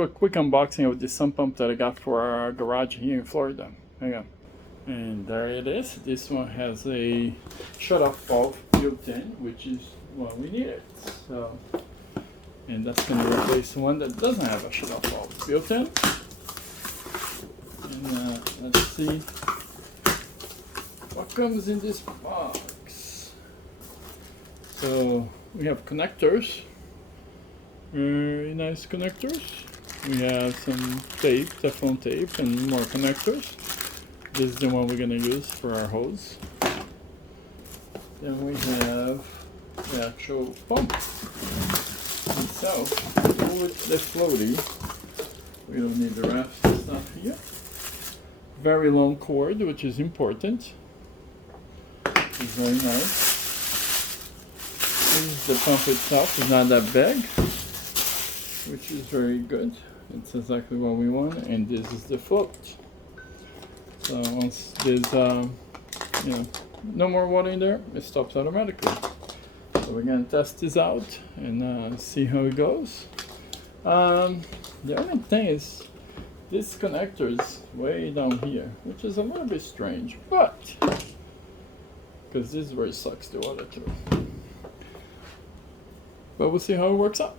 do a quick unboxing of the sump pump that I got for our garage here in Florida. Hang on. And there it is. This one has a shut-off valve built in, which is what we needed. So, and that's going to replace the one that doesn't have a shut-off valve built in. And let's see what comes in this box. So we have connectors, very nice connectors. We have some tape, Teflon tape, and more connectors. This is the one we're going to use for our hose. Then we have the actual pump itself with the floaty. We don't need the rest of the stuff here. Very long cord, which is important. It's very nice. This is the pump itself. It's not that big, which is very good. It's exactly what we want. And this is the float. So once there's no more water in there, it stops automatically. So we're gonna test this out and see how it goes. The only thing is this connector is way down here, which is a little bit strange, but because this is where it sucks the water through. But we'll see how it works out.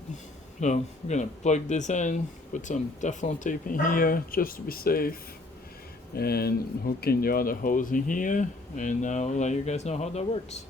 So I'm gonna plug this in, put some Teflon tape in here just to be safe, and hook in the other hose in here, and I'll let you guys know how that works.